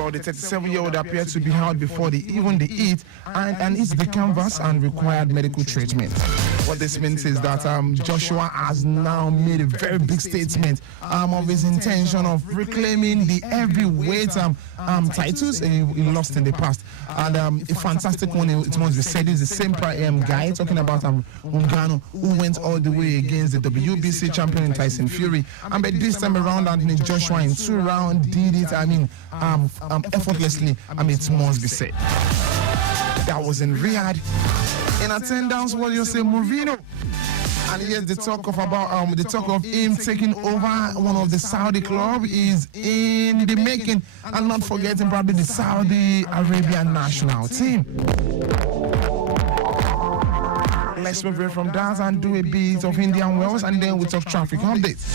Well, the 37-year-old appeared to be held before even the heat and it's the canvas and required medical treatment. What this means is that Joshua has now made a very big statement of his intention of reclaiming the heavyweight titles he lost in the past. And a fantastic one, it must be said, is the same guy talking about Ngannou, who went all the way against the WBC champion Tyson Fury. And by this time around, Anthony Joshua in 2 rounds did it, effortlessly. It must be said. That was in Riyadh. In attendance was Jose Mourinho. And yes, the talk of him taking over one of the Saudi club is in the making, and not forgetting probably the Saudi Arabian national team. Let's move away from that and do a bit of Indian Wells, and then we'll talk traffic updates.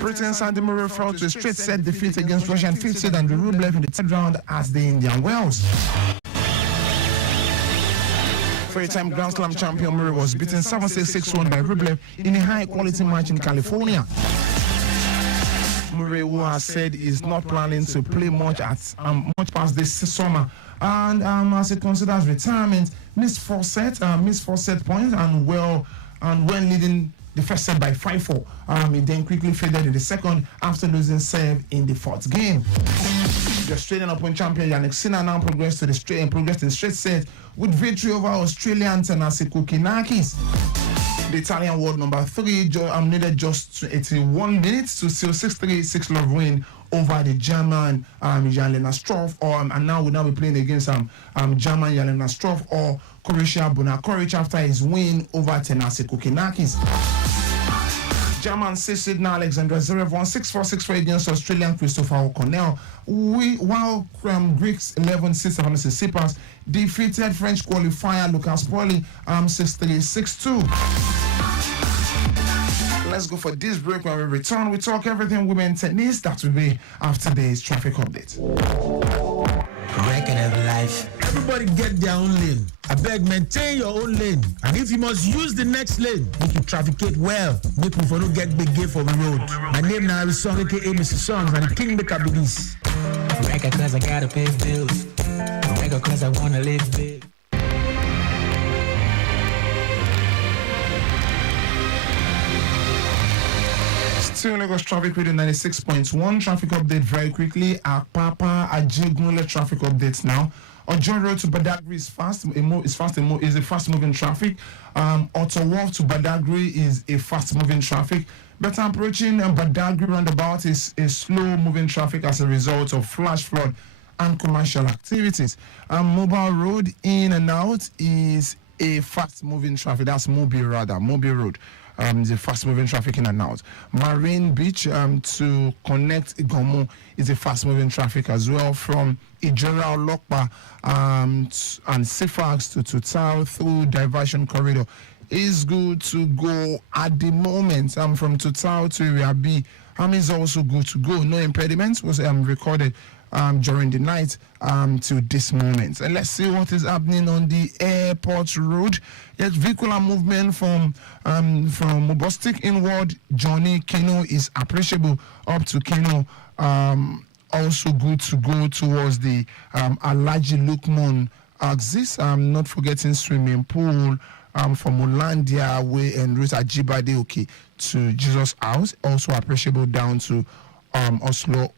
Britain Sandy Murray fell to a straight set defeat against Russian fifth seed and Rublev in the third round as the Indian Wells. Three-time Grand Slam champion Murray was beaten 7-6, 6-1 by Rublev in a high-quality match in California. Murray, who has said he's not planning to play much past this summer, and as he considers retirement, missed four set points and when leading the first set by 5-4. He then quickly faded in the second after losing serve in the fourth game. The Australian Open champion Jannik Sinner now progressed in the straight set with victory over Australian Thanasi Kokkinakis. The Italian world number 3 needed just 81 minutes to seal 6-3, 6-love win over the German Jelena Struff, and now we'll be playing against German Jelena Struff or Croatia Bojan Koric after his win over Thanasi Kokkinakis. German six-seed now Alexander Zverev won 6-4, 6-4 against Australian Christopher O'Connell, while Greeks 11-6 Stefanos Tsitsipas defeated French qualifier Lucas Pauli 6-3, 6-2. Let's go for this break. When we return, we talk everything women tennis. That will be after today's traffic update. Record of life. Everybody get their own lane. I beg, maintain your own lane. And if you must use the next lane, make you trafficate well. Make me for no get big gate for the road. My name now is Song, aka Mr. Songs, and the king make up this. Record cause I gotta pay bills. Record cause I wanna live big. Still Lagos traffic radio 96.1. Traffic update very quickly. Apapa Ajegunle traffic updates now. Ojo Road to Badagry is a fast moving traffic. Ottawa to Badagry is a fast moving traffic. But approaching Badagry roundabout is a slow moving traffic as a result of flash flood and commercial activities. Mobile Road in and out is a fast moving traffic. That's Mobile Road. The fast-moving traffic in and out. Marine Beach to connect Igomo is a fast-moving traffic as well from Ijora Olokpa and Sifax to Total through diversion corridor. Is good to go at the moment. From Total to Area B. Is also good to go. No impediments was recorded during the night to this moment. And let's see what is happening on the airport road. Yes, vehicular movement from Mobostic inward journey Kano is appreciable up to Kano. Also good to go towards the Alhaji Lukman axis. Not forgetting swimming pool from Olandia way and route Ajibade to Jesus House. Also appreciable down to Oslo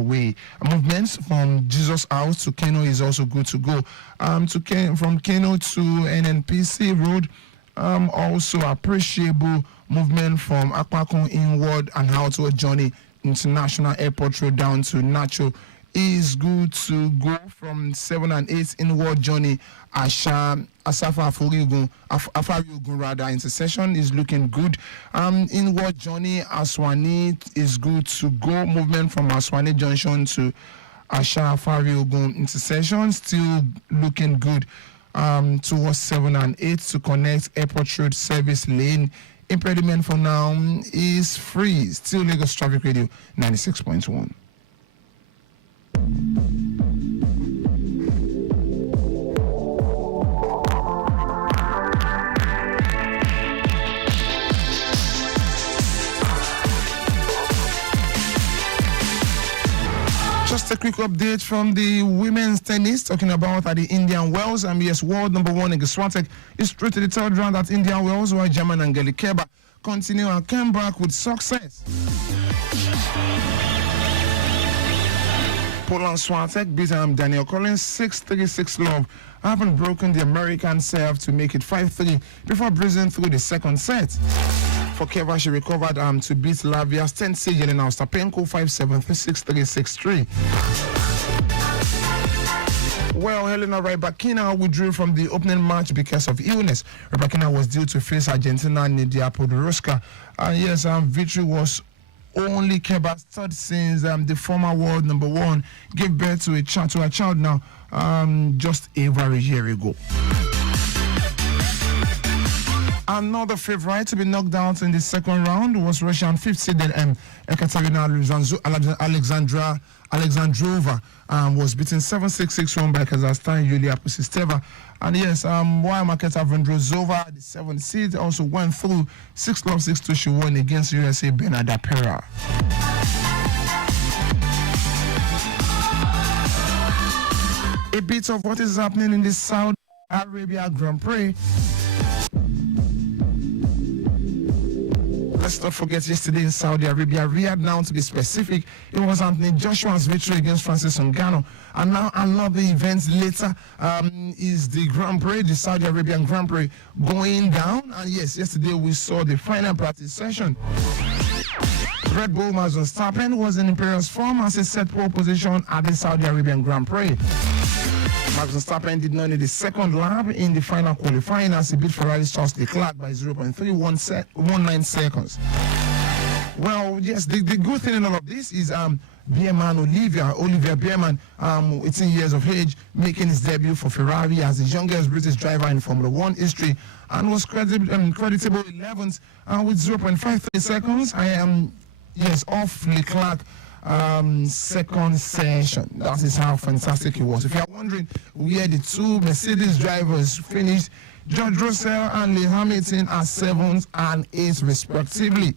way. Movements from Jesus House to Kano is also good to go. From Kano to NNPC Road, also appreciable movement from Akpakon inward and outward journey International Airport Road down to Nacho is good to go. From 7 and 8 inward journey Asafa Afariugun rather intersection is looking good. Inward journey Aswani is good to go. Movement from Aswani Junction to Asha Afariugun intersection still looking good. Towards 7 and 8 to connect Airport Road service lane. Impediment for now is free. Still Lagos Traffic Radio 96.1. quick update from the women's tennis, talking about the Indian Wells. Yes, world number one in Swiatek is through to the third round at Indian Wells, while German Angelique Kerber continue and came back with success. Poland Swiatek beat Daniel Collins 6-3, 6-love, having broken the American serve to make it 5-3 before breezing through the second set. For Kerber, she recovered to beat Latvia's 10th seed Jelena Ostapenko 5-7, 6-3, 6-3. Well, Helena Rybakina withdrew from the opening match because of illness. Rybakina was due to face Argentina Nydia Podoroska. Yes, victory was only Kerber's third since the former world number one gave birth to a child now just over a year ago. Another favorite to be knocked out in the second round was Russian fifth seeded Ekaterina Alexandrova was beaten 7-6, 6-1 by Kazakhstan Yulia Pusisteva. And yes, while Marketa Vondrousova, the seventh seed, also went through 6-love, 6-2. She won against USA Bernarda Pera. A bit of what is happening in the Saudi Arabia Grand Prix. Let's not forget yesterday in Saudi Arabia, Riyadh now to be specific, it was Anthony Joshua's victory against Francis Ngannou. And now another event later is the Grand Prix, the Saudi Arabian Grand Prix going down. And yes, yesterday we saw the final practice session. Red Bull Max Verstappen was in imperious form as he set pole position at the Saudi Arabian Grand Prix. Max Verstappen did not need the second lap in the final qualifying as he beat Ferrari's Charles Leclerc by 0.319 seconds. Well, yes, the good thing in all of this is Olivier Bierman, 18 years of age, making his debut for Ferrari as the youngest British driver in Formula One history, and was creditable 11th with 0.53 seconds. Off Leclerc. Second session. That is how fantastic it was. If you are wondering where the two Mercedes drivers finished, George Russell and Lewis Hamilton are 7th and 8th respectively.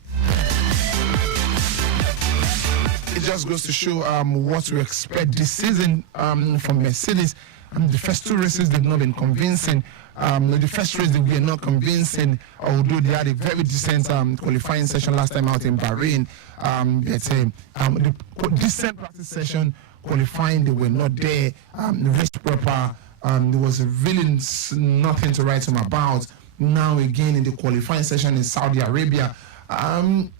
It just goes to show what to expect this season from Mercedes. The first two races they've not been convincing. The first race they were not convincing, although they had a very decent qualifying session last time out in Bahrain. The decent practice session, qualifying, they were not there. The race proper, there was really nothing to write home about. Now again in the qualifying session in Saudi Arabia, 7th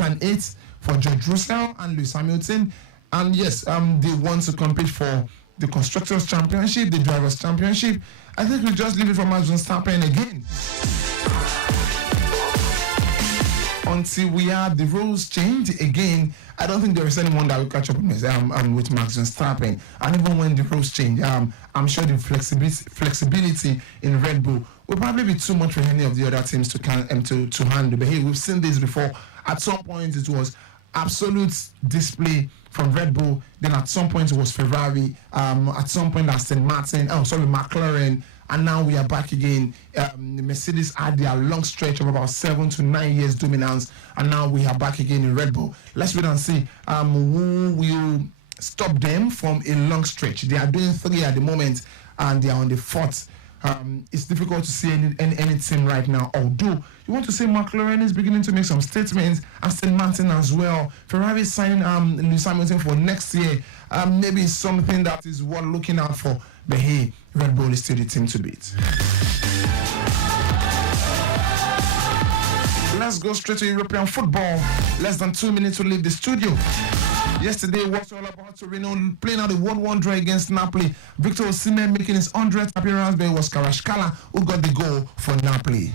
and 8th for George Russell and Lewis Hamilton. And yes, they want to compete for the Constructors' Championship, the Drivers' Championship. I think we'll just leave it for Max Verstappen again. Until we have the rules changed again, I don't think there is anyone that will catch up with Max Verstappen. And even when the rules change, I'm sure the flexibility in Red Bull will probably be too much for any of the other teams to handle. But hey, we've seen this before. At some point, it was absolute display from Red Bull. Then at some point it was Ferrari. At some point Aston Martin. McLaren. And now we are back again. The Mercedes had their long stretch of about 7 to 9 years dominance, and now we are back again in Red Bull. Let's wait and see who will stop them from a long stretch. They are doing 3 at the moment, and they are on the 4th. It's difficult to see any team right now, although you want to say McLaren is beginning to make some statements, Aston Martin as well. Ferrari is signing Lewis Hamilton for next year. Maybe it's something that is worth looking out for, but hey, Red Bull is still the team to beat. Let's go straight to European football. Less than 2 minutes to leave the studio. Yesterday was all about Torino playing out a 1-1 draw against Napoli. Victor Osimhen making his 100th appearance, but it was Kvaratskhelia who got the goal for Napoli.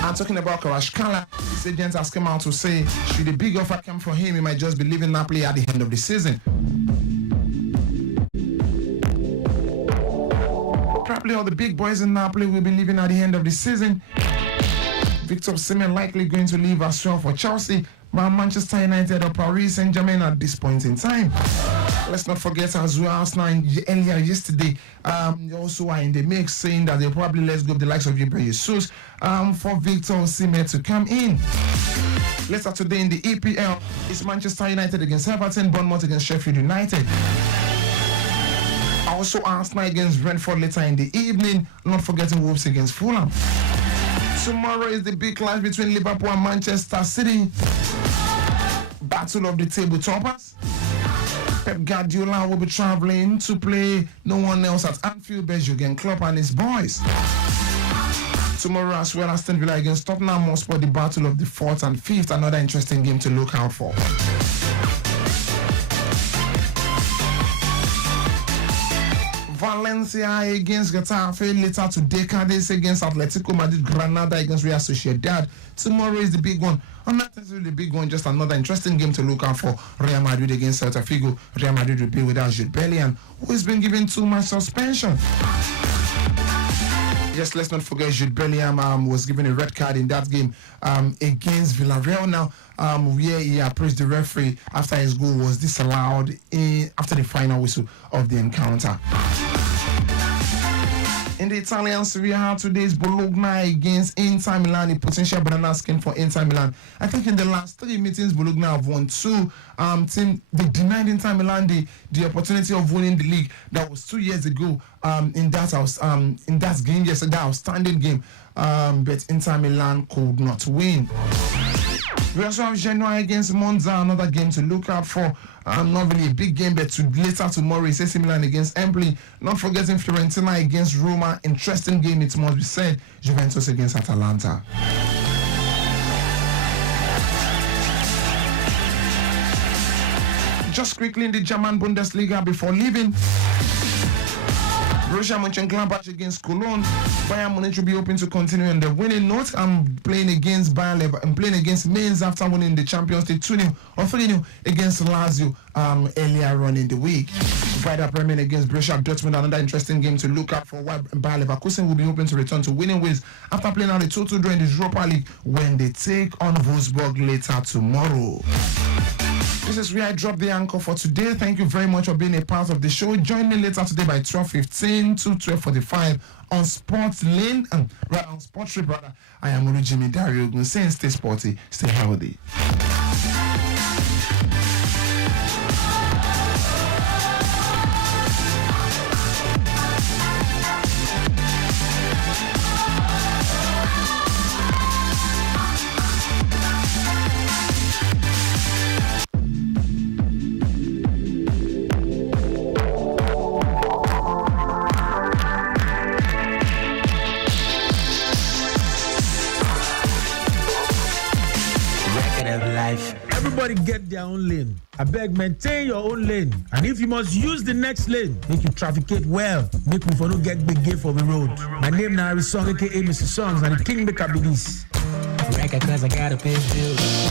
And talking about Kvaratskhelia, his agent has come out to say, should a big offer come for him, he might just be leaving Napoli at the end of the season. Probably all the big boys in Napoli will be leaving at the end of the season. Victor Osimhen likely going to leave as well for Chelsea. by Manchester United or Paris Saint-Germain at this point in time. Let's not forget as well, Arsenal earlier yesterday they also are in the mix, saying that they'll probably let go of the likes of Gabriel Jesus for Victor Osimhen to come in. Later today in the EPL, it's Manchester United against Everton, Bournemouth against Sheffield United. Also Arsenal against Brentford later in the evening, not forgetting Wolves against Fulham. Tomorrow is the big clash between Liverpool and Manchester City. Battle of the table toppers. Pep Guardiola will be traveling to play no one else at Anfield but Jurgen Klopp and his boys. Tomorrow as well, Aston Villa against Tottenham Hotspur, the battle of the 4th and 5th, another interesting game to look out for. Valencia against Getafe later today, Cadiz against Atletico Madrid, Granada against Real Sociedad. Tomorrow is the big one. Not necessarily the big one, just another interesting game to look out for. Real Madrid against Celta Vigo. Real Madrid will be without Jude Bellingham, who has been given 2 months suspension. Yes, let's not forget Jude Bellingham was given a red card in that game against Villarreal now, where he approached the referee after his goal was disallowed after the final whistle of the encounter. In the Italian Serie A, today's Bologna against Inter Milan, a potential banana skin for Inter Milan. I think in the last 3 meetings, Bologna have won 2. They denied Inter Milan the opportunity of winning the league. That was 2 years ago. In that game, yesterday, outstanding game. But Inter Milan could not win. We also have Genoa against Monza, another game to look out for. Not really a big game, but later tomorrow is AC Milan against Empoli. Not forgetting Fiorentina against Roma. Interesting game, it must be said. Juventus against Atalanta. Just quickly in the German Bundesliga before leaving. Borussia Mönchengladbach against Cologne. Bayern Munich will be hoping to continue on the winning note. I'm playing against Bayer Leverkusen. I'm playing against Mainz after winning the Champions League 2-0 or 3-0 against Lazio earlier on in the week. Werder Bremen against Borussia Dortmund, another interesting game to look out for. Bayer Leverkusen will be hoping to return to winning ways after playing out a 2-2 draw in the Europa League when they take on Wolfsburg later tomorrow. This is where I drop the anchor for today. Thank you very much for being a part of the show. Join me later today by 12:15 to 12:45 on Sports Lane and on Sports Trip. I am Olu Jimmy Dario saying stay sporty, stay healthy. Everybody get their own lane. I beg, maintain your own lane. And if you must use the next lane, make you trafficate well. Make me for no get big game for the road. My name now is Song, aka Mr. Songs, and the Kingmaker be this. Record cause I gotta pay bills.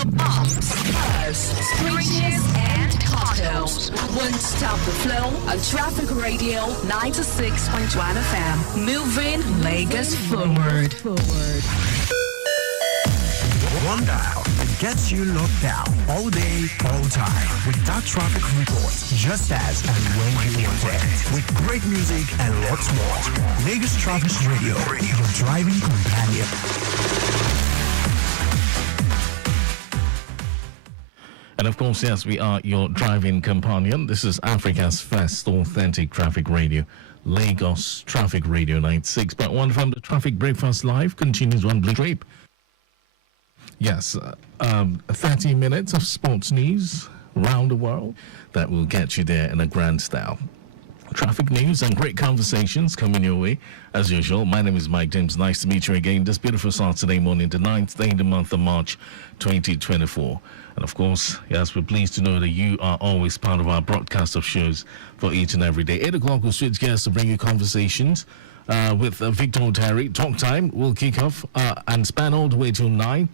The bumps, buzz, screeches, and potholes won't stop the flow on Traffic Radio 96.1 FM. Moving Lagos forward. One dial gets you locked down all day, all time with that traffic report, just as and when you want it, with great music and lots more. Lagos Traffic Radio, your driving companion. And of course, yes, we are your driving companion. This is Africa's first authentic traffic radio, Lagos Traffic Radio 96.1 from the Traffic Breakfast Live continues on Blue Drape. Yes, 30 minutes of sports news around the world that will get you there in a grand style. Traffic news and great conversations coming your way as usual. My name is Mike James. Nice to meet you again this beautiful Saturday morning, the 9th day in the month of March 2024. And of course, yes, we're pleased to know that you are always part of our broadcast of shows for each and every day. 8 o'clock will switch gears to bring you conversations with Victor Terry. Talk time will kick off and span all the way till 9.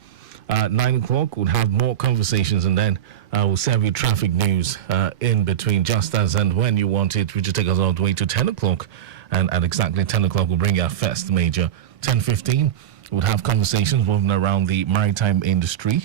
9 o'clock, we'll have more conversations, and then we'll serve you traffic news in between, just as and when you want it, which will take us all the way to 10 o'clock. And at exactly 10 o'clock, we'll bring you our first major. 10:15, we'll have conversations moving around the maritime industry,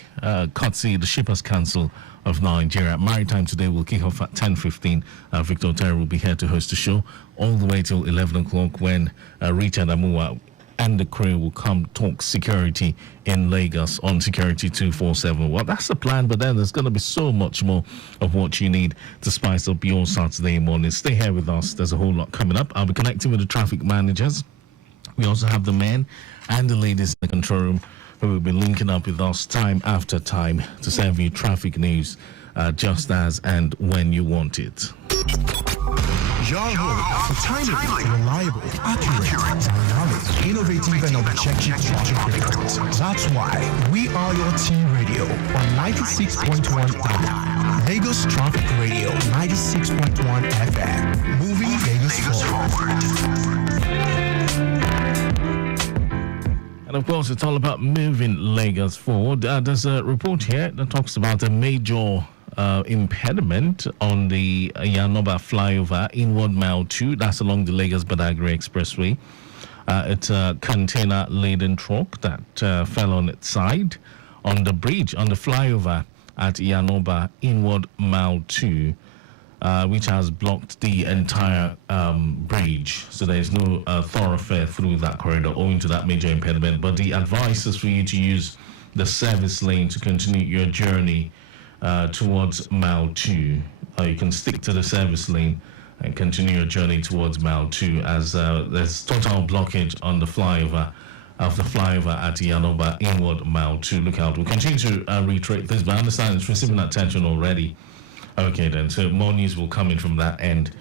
courtesy the Shippers Council of Nigeria. Maritime today will kick off at 10:15. Victor Terry will be here to host the show all the way till 11 o'clock when Richard Amuwa and the crew will come talk security in Lagos on Security 247. Well, that's the plan, but then there's going to be so much more of what you need to spice up your Saturday morning. Stay here with us. There's a whole lot coming up. I'll be connecting with the traffic managers. We also have the men and the ladies in the control room who will be linking up with us time after time to serve you traffic news just as and when you want it. Your home for timely, reliable, accurate, dynamic, innovative, and objective traffic reports. That's why we are your team radio on 96.1 FM. Lagos Traffic Radio 96.1 FM. Moving Lagos forward. And of course, it's all about moving Lagos forward. There's a report here that talks about a major impediment on the Yanoba flyover inward mile 2. That's along the Lagos-Badagry Expressway. It's a container-laden truck that fell on its side on the bridge, on the flyover at Yanoba inward mile 2, which has blocked the entire bridge. So there's no thoroughfare through that corridor owing to that major impediment. But the advice is for you to use the service lane to continue your journey towards mile 2. You can stick to the service lane and continue your journey towards mile 2 as there's total blockage on the flyover at Yanoba inward mile 2. Look out. We'll continue to reiterate this, but I understand it's receiving attention already. Okay then, so more news will come in from that end.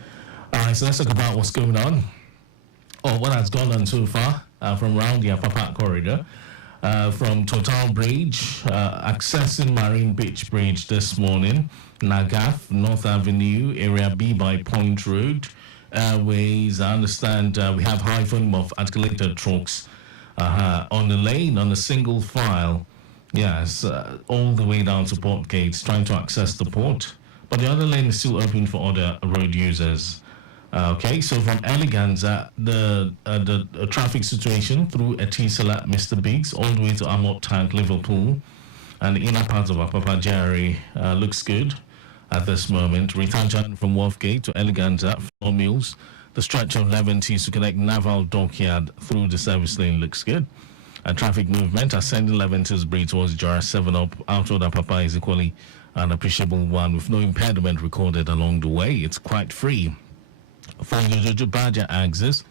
All right, so let's talk about what's going on, or what has gone on so far from around the Apapa corridor. From Total Bridge, accessing Marine Beach Bridge this morning, Nagaf, North Avenue, Area B by Point Road, Airways. I understand we have high volume of articulated trucks on the lane, on a single file. Yes, all the way down to Port Gates, trying to access the port. But the other lane is still open for other road users. Okay, so from Eleganza, the traffic situation through Etisala, Mr. Biggs, all the way to Amot Tank, Liverpool, and the inner parts of Apapa Jerry looks good at this moment. Return from Wharfgate to Eleganza, 4 Mills. The stretch of Leventis to connect Naval Dockyard through the service lane looks good. And traffic movement ascending Leventis Bridge towards Jara 7 up, outward Apapa is equally an appreciable one with no impediment recorded along the way. It's quite free. From the Jojo-Baja axis,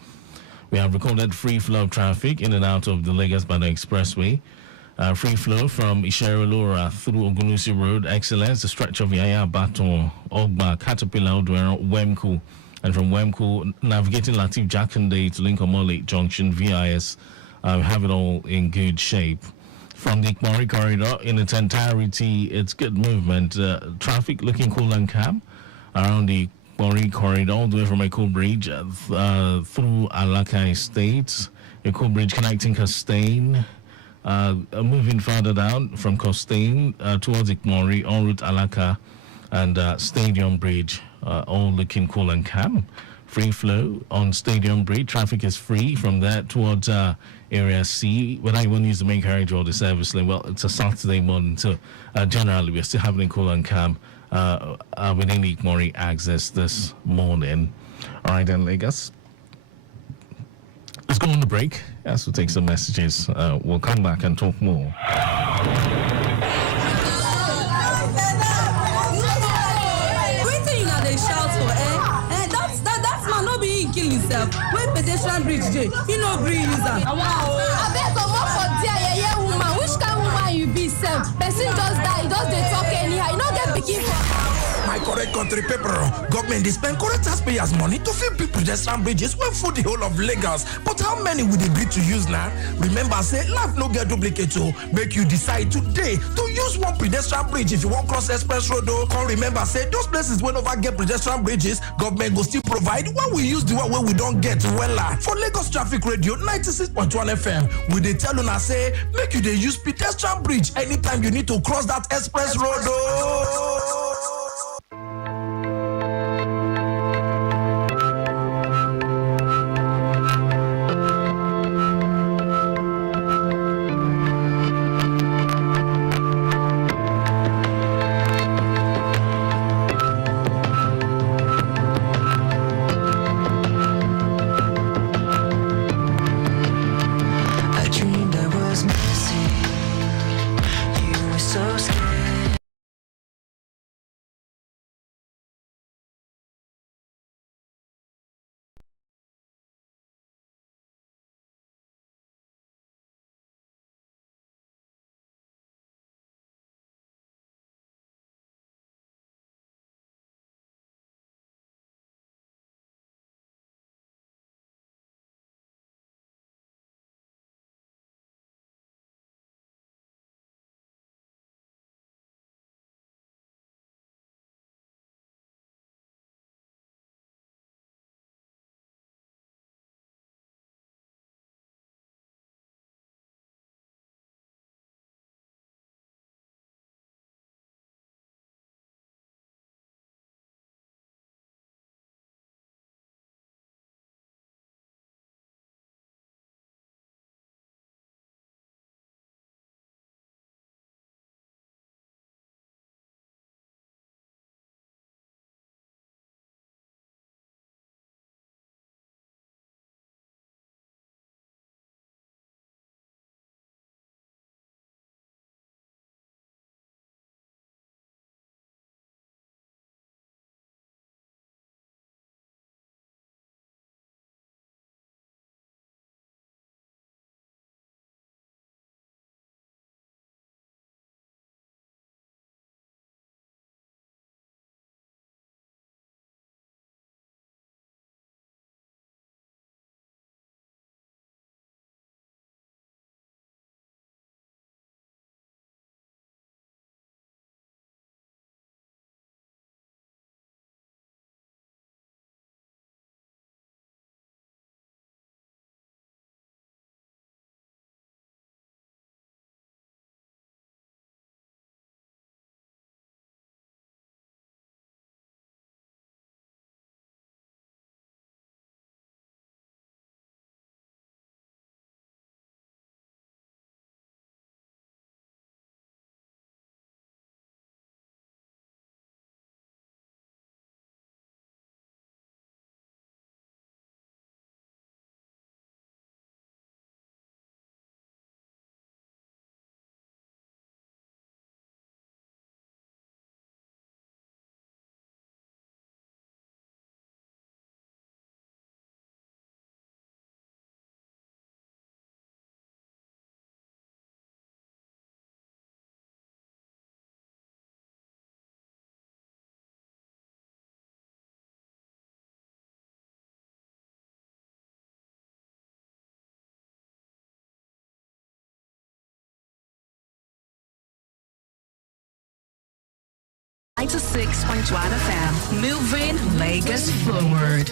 we have recorded free flow of traffic in and out of the Lagos-Badagry Expressway. Free flow from Isherolora through Ogunusi Road, Excellence, the stretch of Yaya Baton, Ogba, Caterpillar, Odwero, Wemco, and from Wemco, navigating Latif Jakande to Lincoln Junction, VIS, have it all in good shape. From the Ikmari corridor in its entirety, it's good movement. Traffic looking cool and calm around the Ikmari corridor, all the way from Eko Bridge through Alaka Estates, Eko Bridge connecting Castaigne, Moving further down from Costain towards Ikmori, en route Alaka and Stadium Bridge, all looking cool and calm. Free flow on Stadium Bridge. Traffic is free from there towards Area C. Whether you want to use the main carriage or the service lane, well, it's a Saturday morning, so generally we're still having cool and calm within the Ikmori access this morning. All right, then, Lagos. Let's go on the break. Yes, we'll take some messages. We'll come back and talk more. Kill himself. When pedestrian bridge dey, he no gree use am. Abeg comot for there, yeye woman. Which kind woman you be sef? Person just die, you just dey talk anyhow. You no get pikin for house. My correct country people, government dey spend correct taxpayers' money to fill big pedestrian bridges wey full the whole of Lagos. But how many will they agree to use now? Remember, say life no get duplicate, so make you decide today to use one pedestrian bridge if you want cross express road. Come remember, say those places wey never get pedestrian bridges, government go still provide when we use the one wey we don't get well. For Lagos Traffic Radio 96.1 FM, we dey tell una say make you dey use pedestrian bridge anytime you need to cross that express road. To 6.1 FM, moving Lagos forward.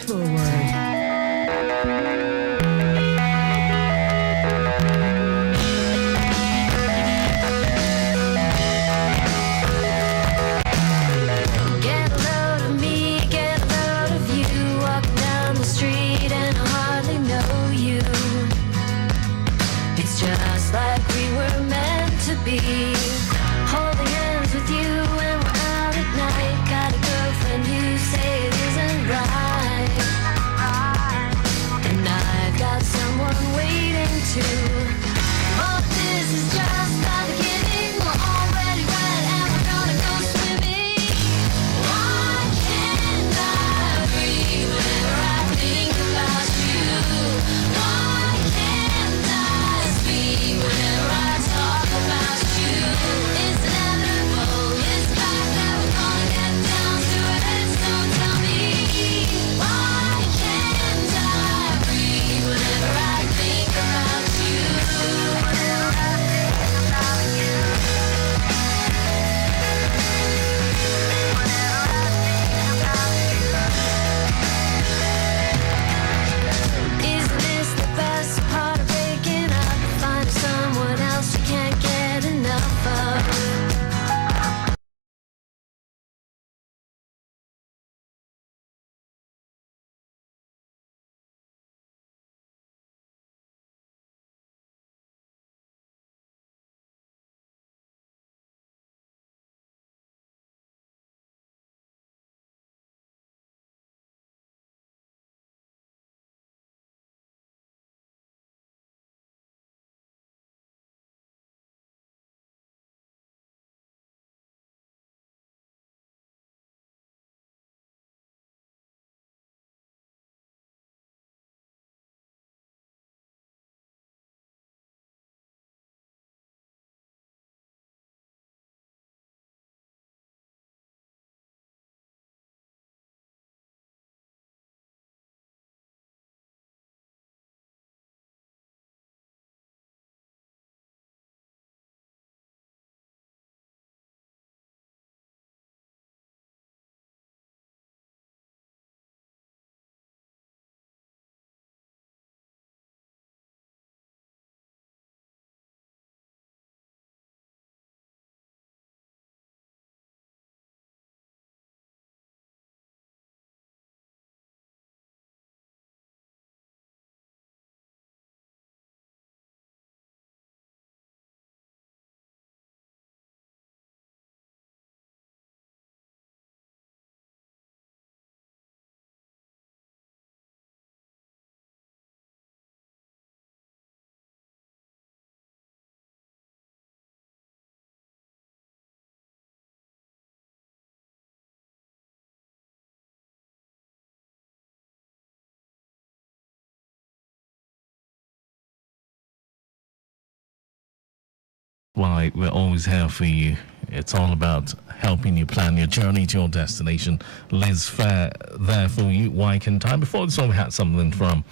why we're always here for you. It's all about helping you plan your journey to your destination. Liz Fair there for you. Why can time? Before this one, we had something from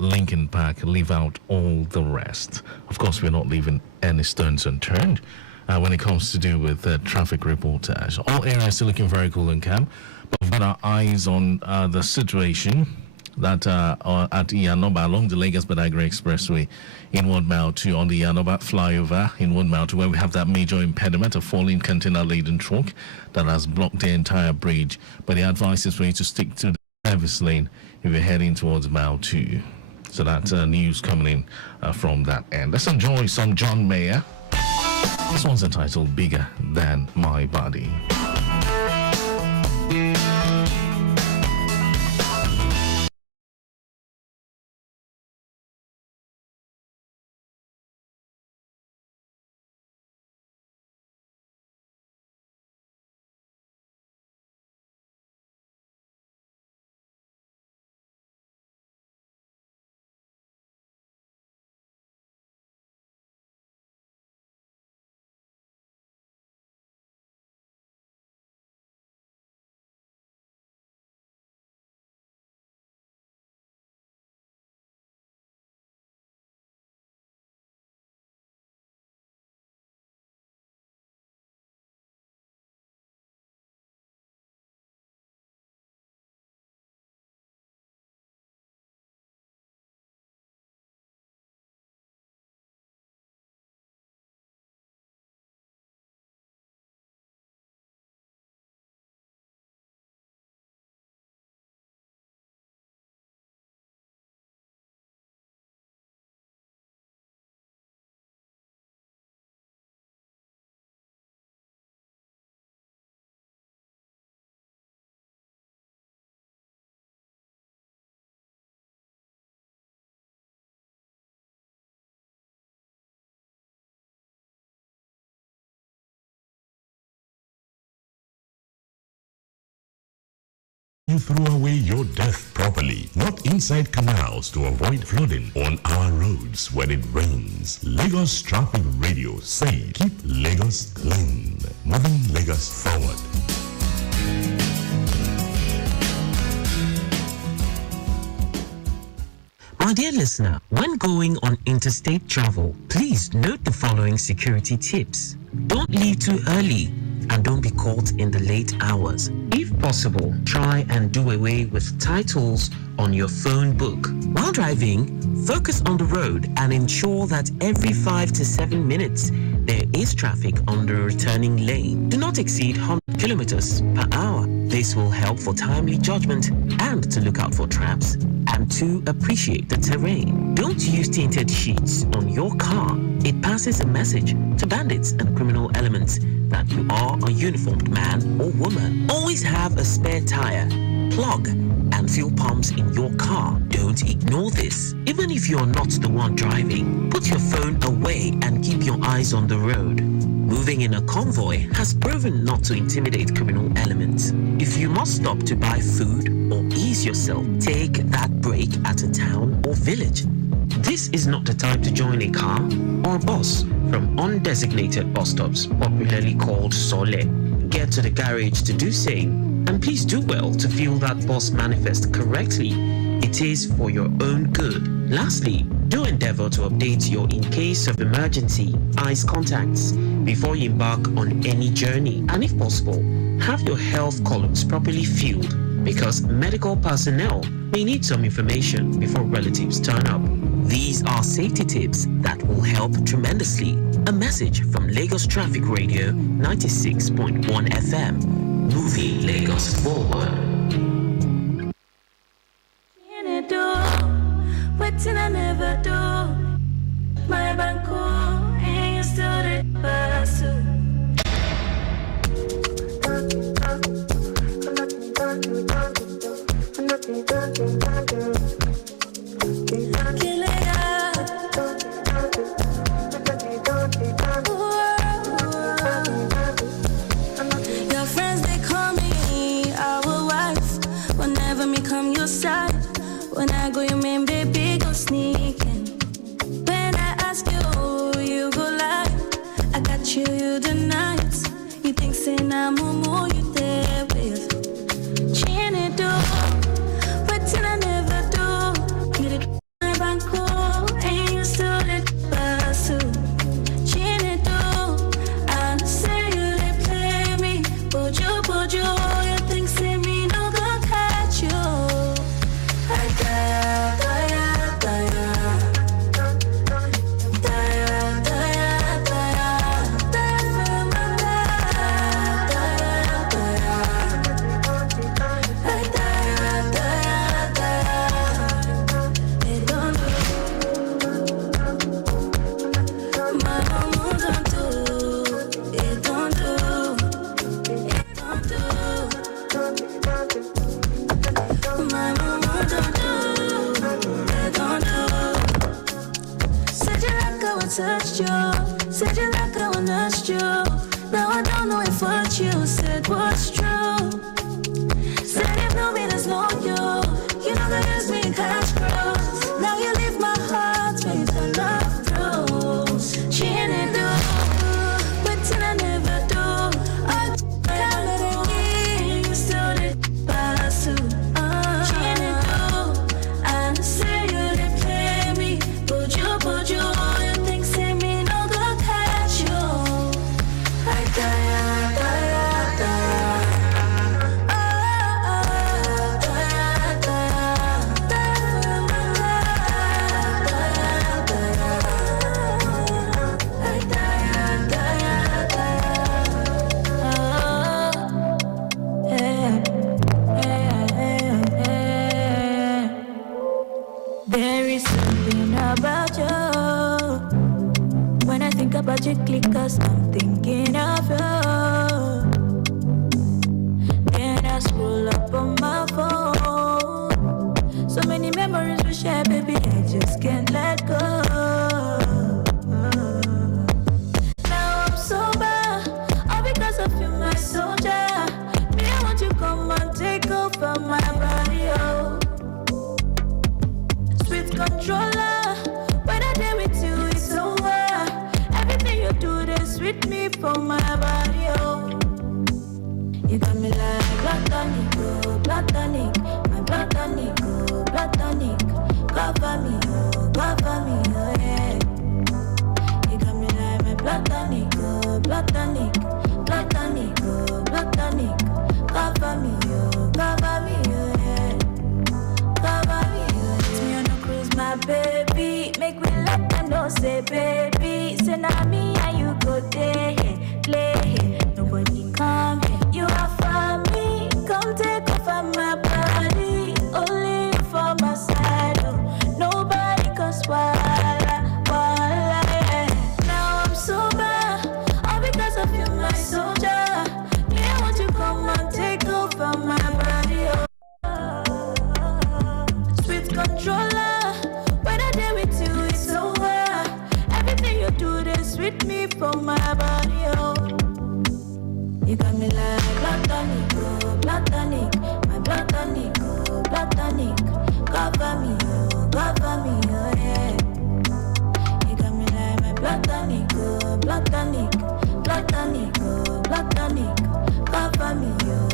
Linkin Park, Leave Out All the Rest. Of course, we're not leaving any stones unturned when it comes to do with traffic reportage. All areas still looking very cool and calm, but we've got our eyes on the situation that at Iyanoba along the Lagos-Badagry Expressway inward mile 2 on the Iyanoba flyover inward mile 2, where we have that major impediment of falling container-laden truck that has blocked the entire bridge. But the advice is for you to stick to the service lane if you're heading towards mile 2. So that's news coming in from that end. Let's enjoy some John Mayer. This one's entitled Bigger Than My Body. You throw away your death properly, not inside canals, to avoid flooding on our roads when it rains. Lagos Traffic Radio say keep Lagos clean, moving Lagos forward. My dear listener, when going on interstate travel, please note the following security tips. Don't leave too early and don't be caught in the late hours. If possible, try and do away with titles on your phone book. While driving, focus on the road and ensure that every 5 to 7 minutes there is traffic on the returning lane. Do not exceed 100 kilometers per hour. This will help for timely judgment and to look out for traps and to appreciate the terrain. Don't use tinted sheets on your car. It passes a message to bandits and criminal elements that you are a uniformed man or woman. Always have a spare tire, plug, and fuel pumps in your car. Don't ignore this. Even if you're not the one driving, put your phone away and keep your eyes on the road. Moving in a convoy has proven not to intimidate criminal elements. If you must stop to buy food or ease yourself, take that break at a town or village. This is not the time to join a car or bus from undesignated bus stops, popularly called Sole. Get to the garage to do same, and please do well to fill that bus manifest correctly. It is for your own good. Lastly, do endeavor to update your in case of emergency eyes contacts before you embark on any journey, and if possible, have your health columns properly filled because medical personnel may need some information before relatives turn up. These are safety tips that will help tremendously. A message from Lagos Traffic Radio 96.1 FM, moving Lagos forward. What I never do, my banco, and you still the best. Your friends, they call me, I will watch. the nights. You think say now more you there with. Chini do, but till I never do. You did my banco, and you still did pass. Chini do, I say you they play me. Put you, you think say me no go catch you. I touched you, said you like I when asked you. Now I don't know if what you said was true. Said if no me, there's no you. You know that is me cash cross. Now you leave my heart with a love bruise. She ain't do, but till I never do. I can't let it in, you still did pass through. She ain't do, and say you did play me. Put you. There is something about you. When I think about you, clickers, I'm thinking of you. Then I scroll up on my phone. So many memories we share, baby, I just can't let go. Now I'm sober, all because of you, my soldier. Me, I want you come and take over my body, oh. Sweet controller, when I deal with you, it's over. Everything you do, they sweet me for my body, oh. You got me like platonic, oh, platonic. My platonic, oh, platonic. Cover me, oh, yeah. You got me like my platonic, oh, platonic. Platonic, oh, platonic. Cover me, oh, yeah. Cover me, oh, me on a cruise, my baby. Make me let them know, say, baby. Say, now me and you go there, play. Nobody come here. You are for me. Come take over my body. Only for my side. Oh. Nobody cause walla, yeah. Now I'm sober. All because of you, my soldier. Yeah, I want you come and take over my body. Oh. Sweet controller. When I deal with you, it's over. Everything you do, they sweet me for my body, oh. You got me like platonic, oh, platonic. My platonic, oh, platonic. Cover me, oh, yeah. You got me like my platonic, oh, platonic. Platonic, oh, platonic. Cover me, oh,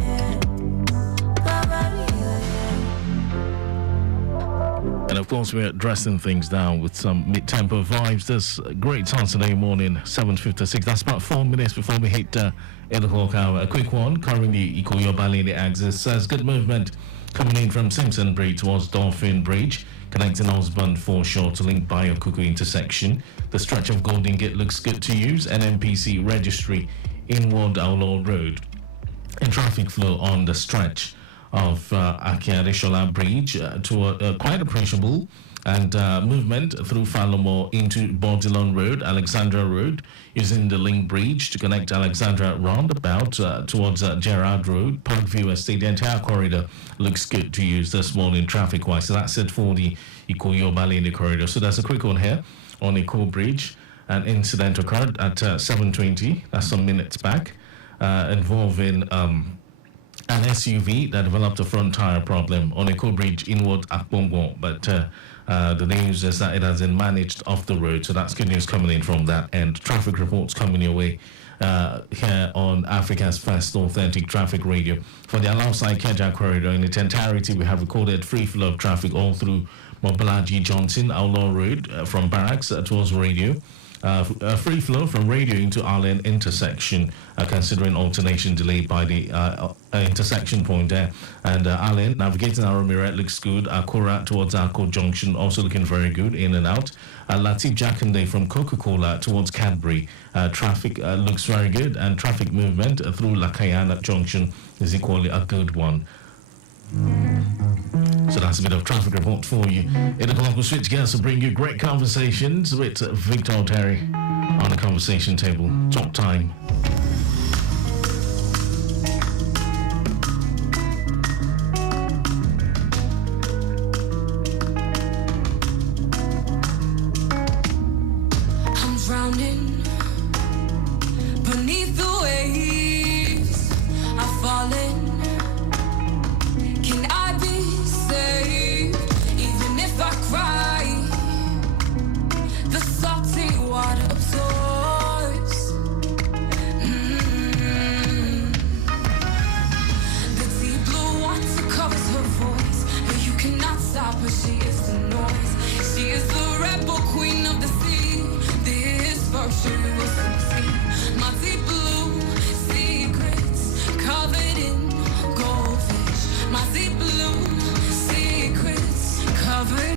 yeah. Cover me, And of course, we're dressing things down with some mid-tempo vibes. This great Saturday morning, 7:56. That's about 4 minutes before we hit 8 o'clock hour. A quick one. Currently, Ikoyo Balini axis says good movement coming in from Simpson Bridge towards Dolphin Bridge, connecting Osborne Foreshore to link Bayokuku intersection. The stretch of Golden Gate looks good to use. NMPC registry inward Aulor Road. And traffic flow on the stretch of Akiareshola Bridge to quite appreciable, and movement through Falomo into Bordilon Road, Alexandra Road, using the link bridge to connect Alexandra roundabout towards Gerard Road, Parkview Estate. The entire corridor looks good to use this morning traffic-wise. So that's it for the Ikoyo Balini corridor. So that's a quick one here on Iko Bridge. An incident occurred at 7:20, that's some minutes back, involving an SUV that developed a front tire problem on Eko Bridge inward Akbongo, but The news is that it has been managed off the road, so that's good news coming in from that end. Traffic reports coming your way here on Africa's first authentic traffic radio. For the Alausai Keja corridor in its entirety, we have recorded free flow of traffic all through Mobalaji Johnson, Outlaw Road from Barracks towards Radio. Free flow from Radio into Arlen intersection, considering alternation delayed by the intersection point there. And Arlen, navigating Aromiret looks good. Akura towards Arco Junction, also looking very good, in and out. Latif Jakande from Coca-Cola towards Cadbury, traffic looks very good, and traffic movement through Lakayana Junction is equally a good one. So that's a bit of traffic report for you. 8 o'clock, we'll switch gears to bring you great conversations with Victor Terry on the conversation table. Top time. I'm drowning beneath the waves. I'm falling. Can I be saved? Even if I cry, the salty water absorbs. The deep blue water covers her voice, but you cannot stop her. She is the noise. She is the rebel queen of the sea. This virtue will succeed. My deep blue secrets covered in goldfish. My deep blue secrets covered.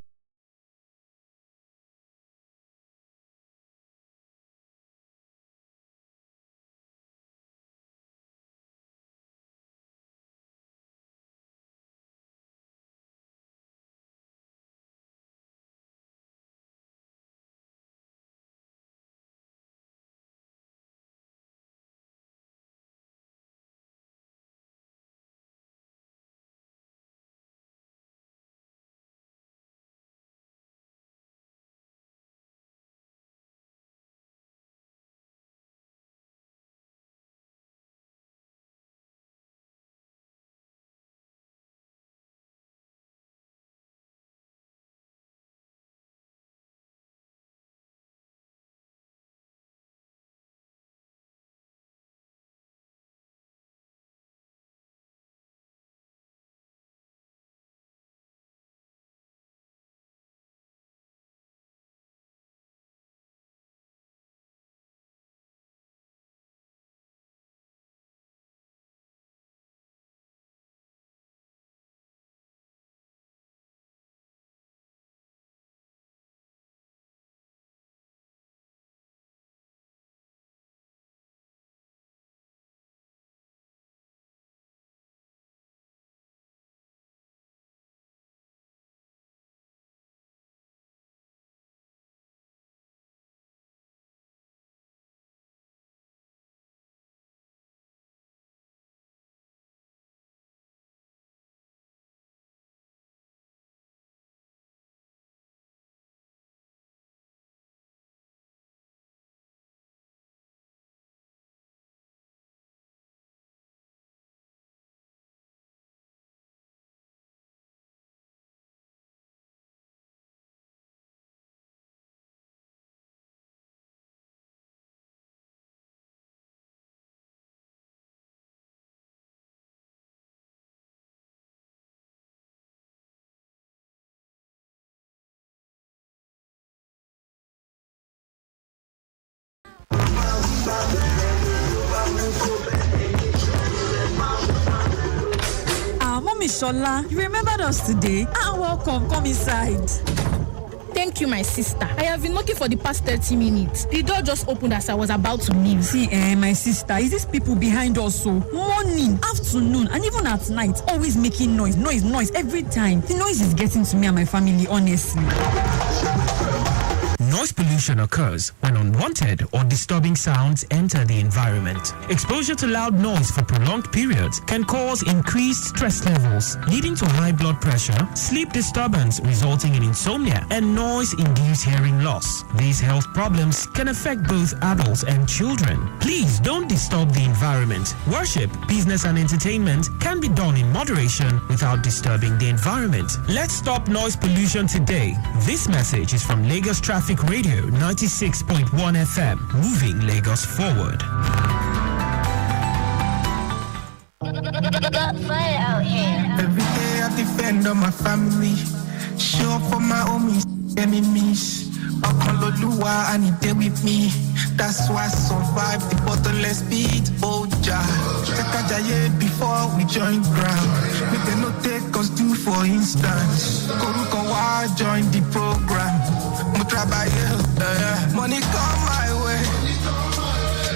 Mommy Shola, you remembered us today? Welcome, come inside. Thank you, my sister. I have been knocking for the past 30 minutes. The door just opened as I was about to leave. See, my sister, is this people behind us so? Morning, afternoon, and even at night, always making noise every time. The noise is getting to me and my family, honestly. Noise pollution occurs when unwanted or disturbing sounds enter the environment. Exposure to loud noise for prolonged periods can cause increased stress levels, leading to high blood pressure, sleep disturbance resulting in insomnia, and noise-induced hearing loss. These health problems can affect both adults and children. Please don't disturb the environment. Worship, business, and entertainment can be done in moderation without disturbing the environment. Let's stop noise pollution today. This message is from Lagos Traffic Radio 96.1 FM, moving Lagos forward. Every day I defend on my family, show up for my homies, enemies. Akololuwa and he there with me. That's why I survive the bottomless beat. Oh Jah, take a jaye before we join ground. Make them no take us do for instance. Korukawa join the program. Money come my way.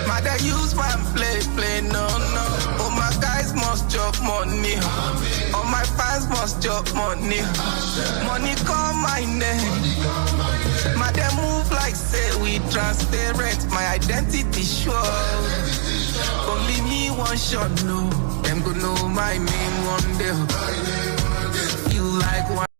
Mother use my play, no. All my guys must chop money. All my fans must chop money. Money come my name. Mother move like say we transparent. My identity sure. Only me one shot, no. Them go know my name one day. Feel like one.